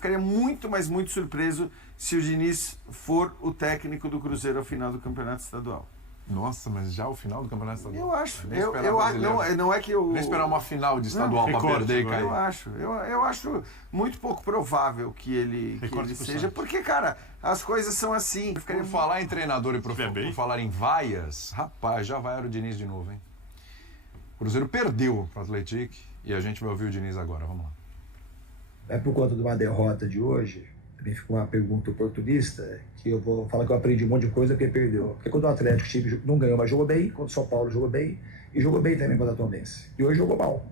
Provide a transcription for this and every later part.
ficaria muito, mas muito surpreso se o Diniz for o técnico do Cruzeiro ao final do Campeonato Estadual. Nossa, mas já o final do Campeonato Estadual? Eu acho. Nem esperar Não é que eu... Nem esperar uma final de estadual para perder e cair. Eu acho muito pouco provável que ele seja, porque, cara, as coisas são assim. Por falar em treinador e por falar em vaias, rapaz, já vaiaram o Diniz de novo, hein? O Cruzeiro perdeu para o Atlético e a gente vai ouvir o Diniz agora, vamos lá. É por conta de uma derrota de hoje, também ficou uma pergunta oportunista, que eu vou falar que eu aprendi um monte de coisa porque perdeu. Porque quando o Atlético time não ganhou, mas jogou bem, quando o São Paulo jogou bem, e jogou bem também contra a Tombense. E hoje jogou mal.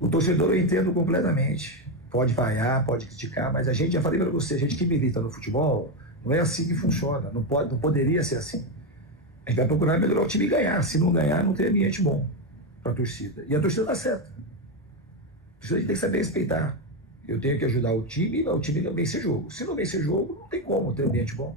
O torcedor eu entendo completamente. Pode vaiar, pode criticar, mas a gente, já falei para você, a gente que milita no futebol, não é assim que funciona, não poderia ser assim. A gente vai procurar melhorar o time e ganhar. Se não ganhar, não tem ambiente bom para a torcida. E a torcida está certa. A torcida tem que saber respeitar. Eu tenho que ajudar o time não vencer jogo. Se não vencer jogo, não tem como ter ambiente bom.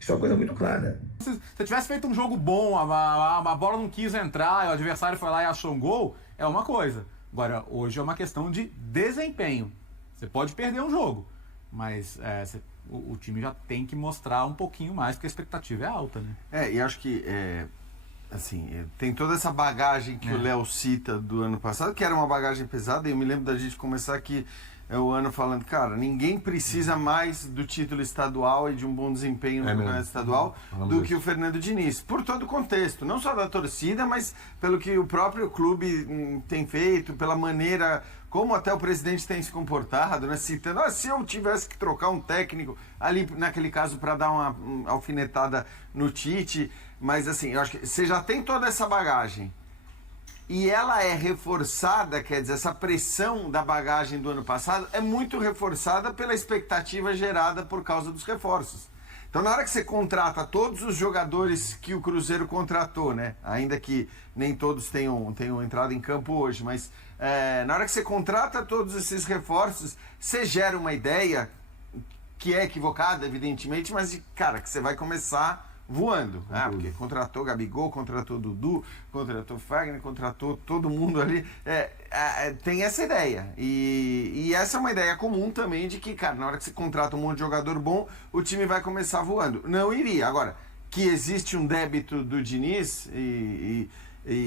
Isso é uma coisa muito clara. Se tivesse feito um jogo bom, a bola não quis entrar, o adversário foi lá e achou um gol, é uma coisa. Agora, hoje é uma questão de desempenho. Você pode perder um jogo, mas o time já tem que mostrar um pouquinho mais, porque a expectativa é alta, né? E acho que assim, tem toda essa bagagem que o Léo cita do ano passado, que era uma bagagem pesada, e eu me lembro da gente começar aqui o ano falando, cara, ninguém precisa mais do título estadual e de um bom desempenho no campeonato estadual do que o Fernando Diniz, por todo o contexto, não só da torcida, mas pelo que o próprio clube tem feito, pela maneira como até o presidente tem se comportado, né? Citando, se eu tivesse que trocar um técnico ali, naquele caso, para dar uma alfinetada no Tite. Mas assim, eu acho que você já tem toda essa bagagem e ela é reforçada, quer dizer, essa pressão da bagagem do ano passado é muito reforçada pela expectativa gerada por causa dos reforços. Então, na hora que você contrata todos os jogadores que o Cruzeiro contratou, né? Ainda que nem todos tenham entrado em campo hoje, mas na hora que você contrata todos esses reforços, você gera uma ideia que é equivocada, evidentemente, mas, cara, que você vai começar voando, porque contratou Gabigol, contratou Dudu, contratou Fagner, contratou todo mundo ali, tem essa ideia, e essa é uma ideia comum também de que, cara, na hora que você contrata um monte de jogador bom, o time vai começar voando. Não iria. Agora, que existe um débito do Diniz, e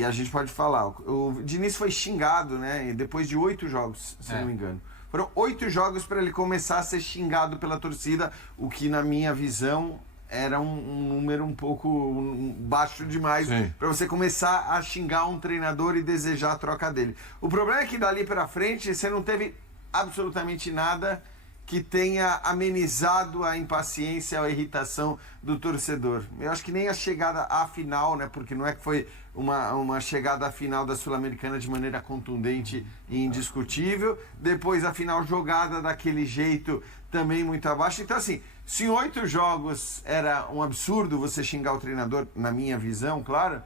a gente pode falar, o Diniz foi xingado, né, depois de 8 jogos, se não me engano. Foram 8 jogos para ele começar a ser xingado pela torcida, o que na minha visão era um número um pouco baixo demais para você começar a xingar um treinador e desejar a troca dele. O problema é que dali para frente você não teve absolutamente nada que tenha amenizado a impaciência ou a irritação do torcedor. Eu acho que nem a chegada à final, né, porque não é que foi uma chegada à final da Sul-Americana de maneira contundente e indiscutível, depois a final jogada daquele jeito também muito abaixo. Então, assim, se em 8 jogos era um absurdo você xingar o treinador, na minha visão, claro,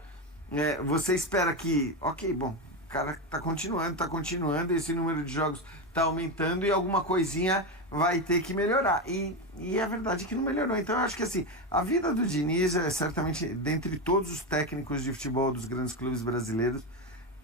você espera que, bom, o cara tá continuando, esse número de jogos tá aumentando e alguma coisinha vai ter que melhorar. E é verdade que não melhorou. Então eu acho que assim, a vida do Diniz é certamente, dentre todos os técnicos de futebol dos grandes clubes brasileiros,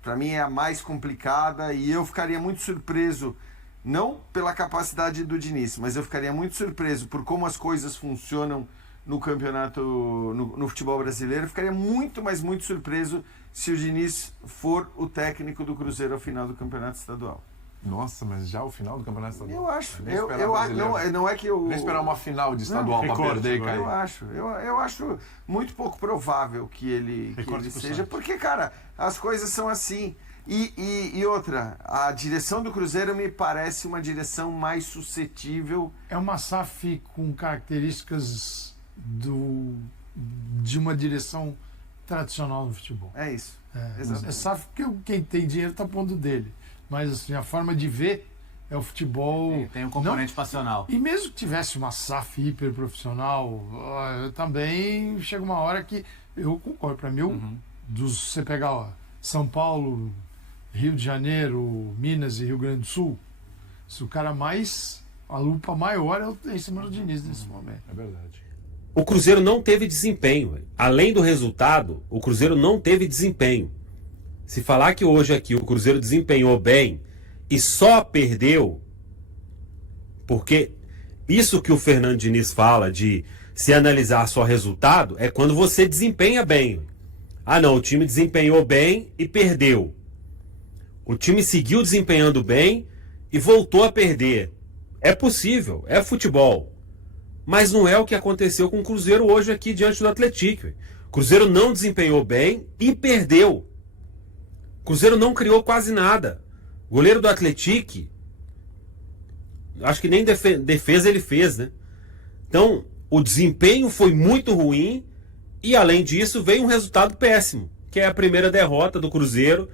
para mim é a mais complicada, e eu ficaria muito surpreso, não pela capacidade do Diniz, mas eu ficaria muito surpreso por como as coisas funcionam no campeonato, no futebol brasileiro. Eu ficaria muito, mas muito surpreso se o Diniz for o técnico do Cruzeiro ao final do campeonato estadual. Nossa, mas já o final do campeonato estadual? Eu acho. Não é que eu... Nem esperar uma final de estadual para perder e cair. Eu acho muito pouco provável que ele seja, porque, cara, as coisas são assim. E outra, a direção do Cruzeiro me parece uma direção mais suscetível. É uma SAF com características de uma direção tradicional no futebol. É isso. É SAF porque quem tem dinheiro está pondo dele. Mas assim, a forma de ver é o futebol... Tem um componente passional. E mesmo que tivesse uma SAF hiper profissional, também chega uma hora que eu concordo. Para mim, você pegar São Paulo, Rio de Janeiro, Minas e Rio Grande do Sul, se o cara a lupa maior é em cima do Diniz nesse momento. É verdade. O Cruzeiro não teve desempenho. Além do resultado, o Cruzeiro não teve desempenho. Se falar que hoje aqui o Cruzeiro desempenhou bem e só perdeu Porque isso que o Fernando Diniz fala de se analisar só resultado é quando você desempenha bem. Ah, não, o time desempenhou bem e perdeu. O time seguiu desempenhando bem e voltou a perder. É possível, é futebol. Mas não é o que aconteceu com o Cruzeiro hoje aqui diante do Atlético. O Cruzeiro não desempenhou bem e perdeu. O Cruzeiro não criou quase nada. O goleiro do Atlético, acho que nem defesa ele fez, né? Então, o desempenho foi muito ruim e, além disso, veio um resultado péssimo, que é a primeira derrota do Cruzeiro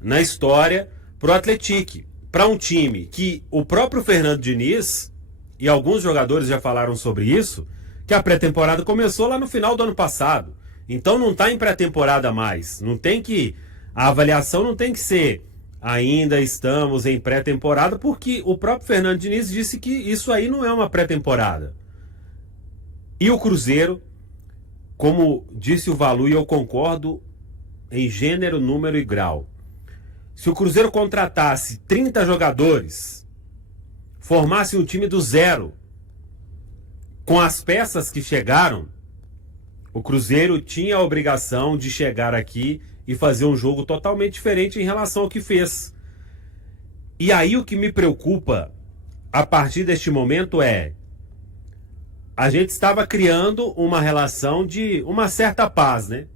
na história para o Atlético. Para um time que o próprio Fernando Diniz, e alguns jogadores já falaram sobre isso, que a pré-temporada começou lá no final do ano passado. Então não está em pré-temporada mais. Não tem que... A avaliação não tem que ser ainda estamos em pré-temporada, porque o próprio Fernando Diniz disse que isso aí não é uma pré-temporada. E o Cruzeiro, como disse o Valu, e eu concordo em gênero, número e grau. Se o Cruzeiro contratasse 30 jogadores, formasse um time do zero, com as peças que chegaram, o Cruzeiro tinha a obrigação de chegar aqui e fazer um jogo totalmente diferente em relação ao que fez. E aí o que me preocupa a partir deste momento é: a gente estava criando uma relação de uma certa paz, né?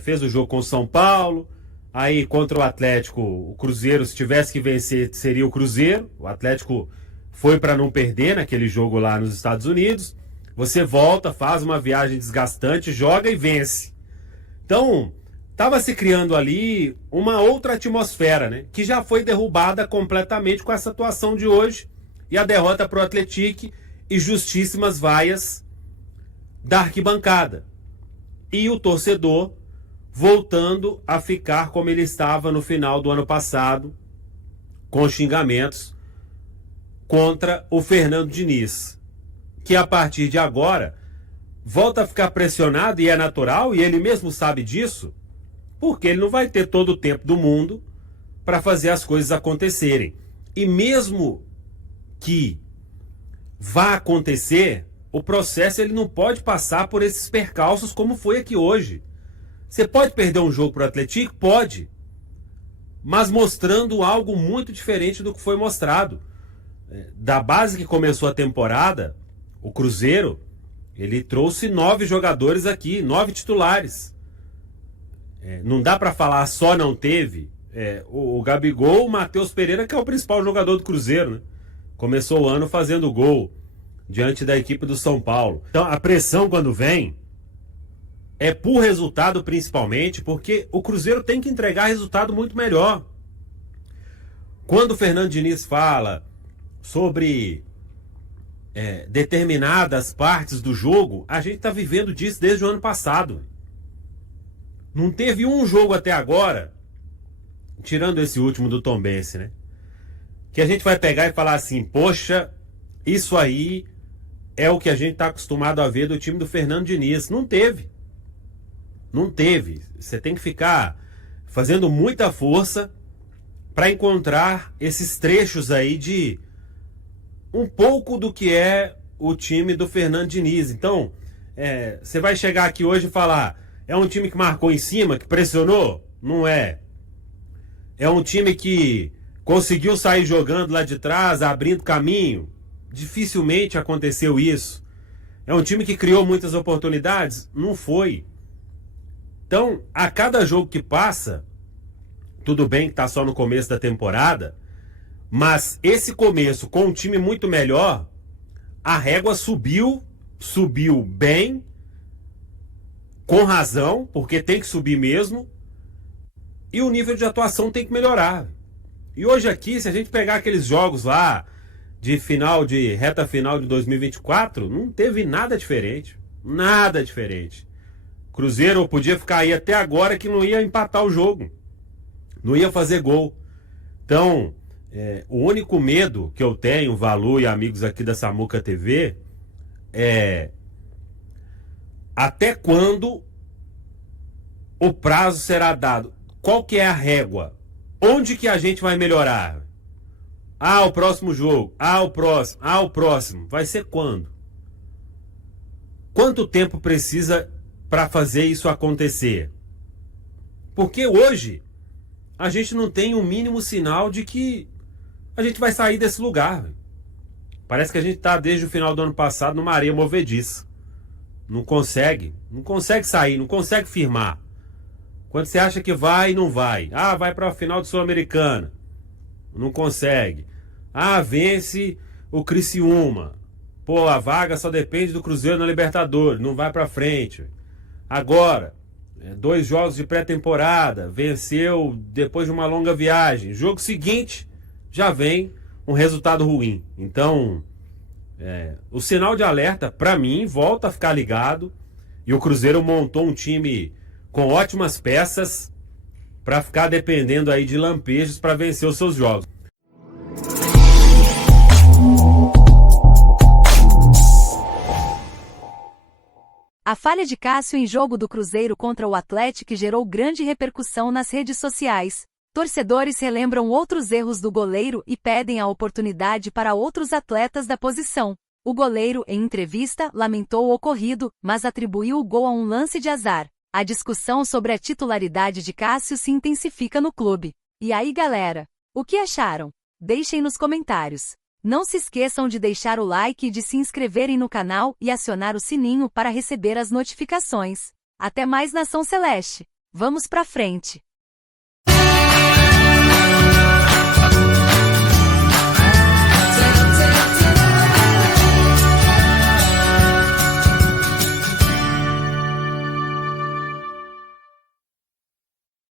Fez o jogo com o São Paulo, aí contra o Atlético, o Cruzeiro, se tivesse que vencer, seria o Cruzeiro. O Atlético foi para não perder naquele jogo lá nos Estados Unidos. Você volta, faz uma viagem desgastante, joga e vence. Então, estava se criando ali uma outra atmosfera, né? Que já foi derrubada completamente com essa atuação de hoje e a derrota para o Atlético e justíssimas vaias da arquibancada. E o torcedor voltando a ficar como ele estava no final do ano passado, com xingamentos contra o Fernando Diniz, que a partir de agora volta a ficar pressionado, e é natural, e ele mesmo sabe disso, porque ele não vai ter todo o tempo do mundo para fazer as coisas acontecerem. E mesmo que vá acontecer, o processo ele não pode passar por esses percalços como foi aqui hoje. Você pode perder um jogo para o Atlético? Pode. Mas mostrando algo muito diferente do que foi mostrado. Da base que começou a temporada, o Cruzeiro, ele trouxe 9 jogadores aqui, 9 titulares. Não dá para falar só não teve. O Gabigol, o Matheus Pereira, que é o principal jogador do Cruzeiro, né? Começou o ano fazendo gol diante da equipe do São Paulo. Então a pressão quando vem é por resultado principalmente, porque o Cruzeiro tem que entregar resultado muito melhor. Quando o Fernando Diniz fala sobre determinadas partes do jogo, a gente está vivendo disso desde o ano passado. Não teve um jogo até agora, tirando esse último do Tombense, né? Que a gente vai pegar e falar assim, poxa, isso aí é o que a gente está acostumado a ver do time do Fernando Diniz. Não teve. Não teve. Você tem que ficar fazendo muita força para encontrar esses trechos aí de um pouco do que é o time do Fernando Diniz. Então, você vai chegar aqui hoje e falar, é um time que marcou em cima, que pressionou? Não é. É um time que conseguiu sair jogando lá de trás, abrindo caminho? Dificilmente aconteceu isso. É um time que criou muitas oportunidades? Não foi. Então, a cada jogo que passa, tudo bem que está só no começo da temporada, mas esse começo com um time muito melhor, a régua subiu bem, com razão, porque tem que subir mesmo, e o nível de atuação tem que melhorar. E hoje aqui, se a gente pegar aqueles jogos lá de reta final de 2024, não teve nada diferente. Nada diferente. Cruzeiro podia ficar aí até agora que não ia empatar o jogo. Não ia fazer gol. Então, o único medo que eu tenho, Valu e amigos aqui da Samuca TV, é até quando o prazo será dado? Qual que é a régua? Onde que a gente vai melhorar? Ah, o próximo jogo. Ah, o próximo. Ah, o próximo. Vai ser quando? Quanto tempo precisa para fazer isso acontecer? Porque hoje a gente não tem um mínimo sinal de que a gente vai sair desse lugar. Véio. Parece que a gente está desde o final do ano passado numa areia movediça. Não consegue sair, não consegue firmar. Quando você acha que vai, não vai. Ah, vai para a final do Sul-Americana. Não consegue. Ah, vence o Criciúma. Pô, a vaga só depende do Cruzeiro na Libertadores, não vai para frente. Agora, 2 jogos de pré-temporada, venceu depois de uma longa viagem. Jogo seguinte, já vem um resultado ruim. Então, o sinal de alerta, para mim, volta a ficar ligado. E o Cruzeiro montou um time com ótimas peças para ficar dependendo aí de lampejos para vencer os seus jogos. A falha de Cássio em jogo do Cruzeiro contra o Atlético gerou grande repercussão nas redes sociais. Torcedores relembram outros erros do goleiro e pedem a oportunidade para outros atletas da posição. O goleiro, em entrevista, lamentou o ocorrido, mas atribuiu o gol a um lance de azar. A discussão sobre a titularidade de Cássio se intensifica no clube. E aí, galera? O que acharam? Deixem nos comentários. Não se esqueçam de deixar o like e de se inscreverem no canal e acionar o sininho para receber as notificações. Até mais, Nação Celeste! Vamos pra frente!